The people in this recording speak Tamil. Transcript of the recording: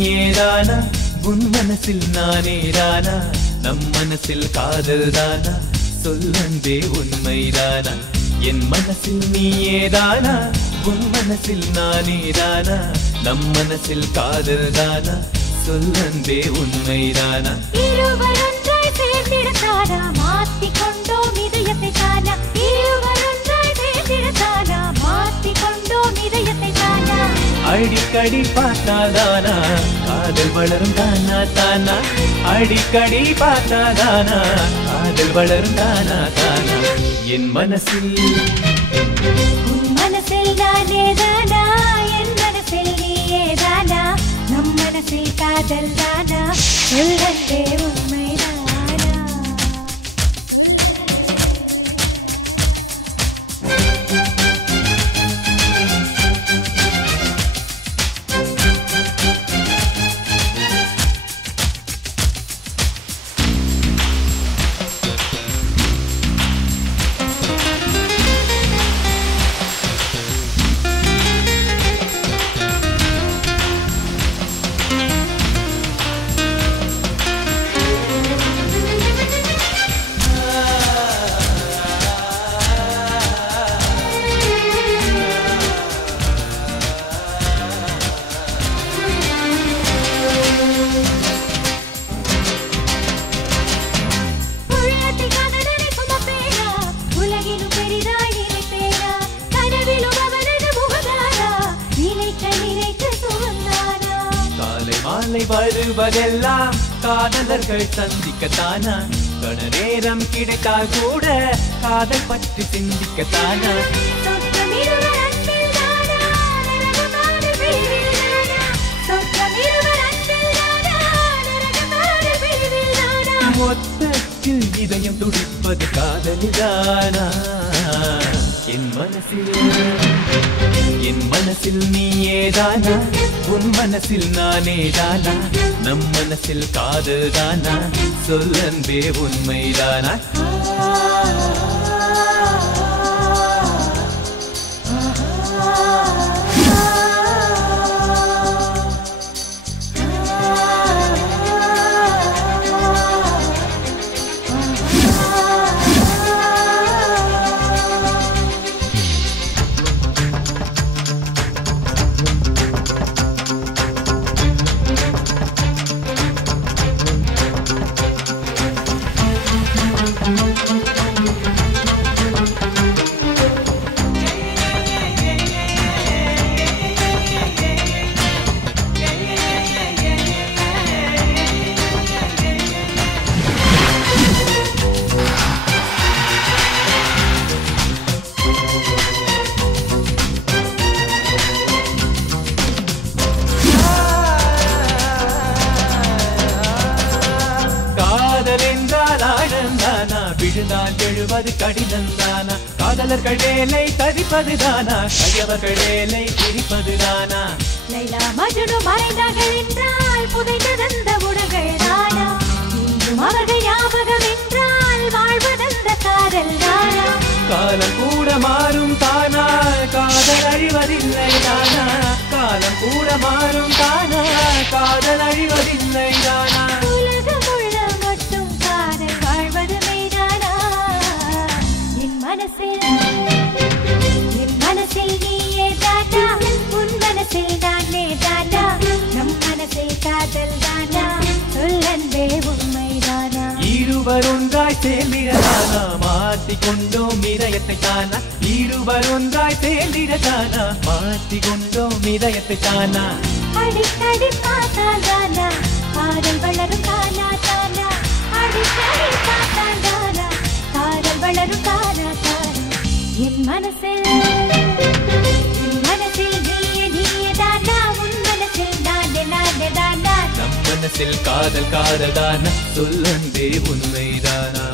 நீயேதானா உன் மனசில் நானேதானா நம் மனசில் காதல் தானா சொல்லந்தே உண்மைதானா என் மனசில் நீயேதானா உன் மனசில் நானேதானா நம் மனசில் காதல் தானா சொல்லந்தே உண்மைதானா இருவரொன்றாய் சேர்ந்திடத்தானா மாற்றிக்கொண்டோம் இதயத்தை தானா இருவரொன்றாய் சேர்ந்திடத்தானா மாற்றிக்கொண்டோம் இதயத்தை தானா அடிக்கடி பார்த்தாதானா காதல் வளரும் தானா தானா அடிக்கடி பார்த்தாதானா காதல் வளரும் தானா தானா என் மனசில் உன் மனசில் நானேதானா என் மனசில் நீயேதானா நம் மனசில் காதல் தானா சொல்லந்தே உண்மைதானா மாலை வருவதெல்லாம் காதலர்கள் சந்திக்கத்தானா கண நேரம் கிடைத்தால் கூட காதல் பற்றி சிந்திக்கத்தானா மொத்தத்தில் இதயம் துடிப்பது காதலிதானா என் மனசில் நீயேதானா உன் மனசில் நானேதானா நம் மனசில் காதல் தானா சொல்லந்தே உண்மைதானா விழுந்தால் எழுவது கடிதம் தானா காதலர்கள் வேலை தவிப்பது தானா கையவர்கள் வேலை பிரிப்பது தானா லைலா மஜ்னு மறைந்தார்கள் என்றால் புதைந்ததந்த உடல்கள் தானா இன்றும் அவர்கள் ஞாபகம் என்றால் வாழ்வதந்த காதல் தானா காலம் கூட மாறும் தானா காதல் அழிவதில்லை தானா காலம் கூட மாறும் தானா காதல் அழிவதில்லை தானா மனசில் நீயேதானா உன் மனசில் நானேதானா நம் மனசில் காதல் தானா சொல்லந்தே உண்மைதானா இருவர் ஒன்றாய் சேர்ந்திடத்தானா மாற்றிக்கொண்டோம் இதயத்தை தானா இருவர் ஒன்றாய் சேர்ந்திடத்தானா மாற்றிக்கொண்டோம் இதயத்தை தானா அடிக்கடி பார்த்தாதானா காதல் வளரும் தானா தானா அடிக்கடி பார்த்தாதானா காதல் வளரும் தானா தானா என் மனசில் நீயேதானா உன் மனசில் நானேதானா நம் மனசில் காதல் காதல் தானா சொல்லந்தே உண்மைதானா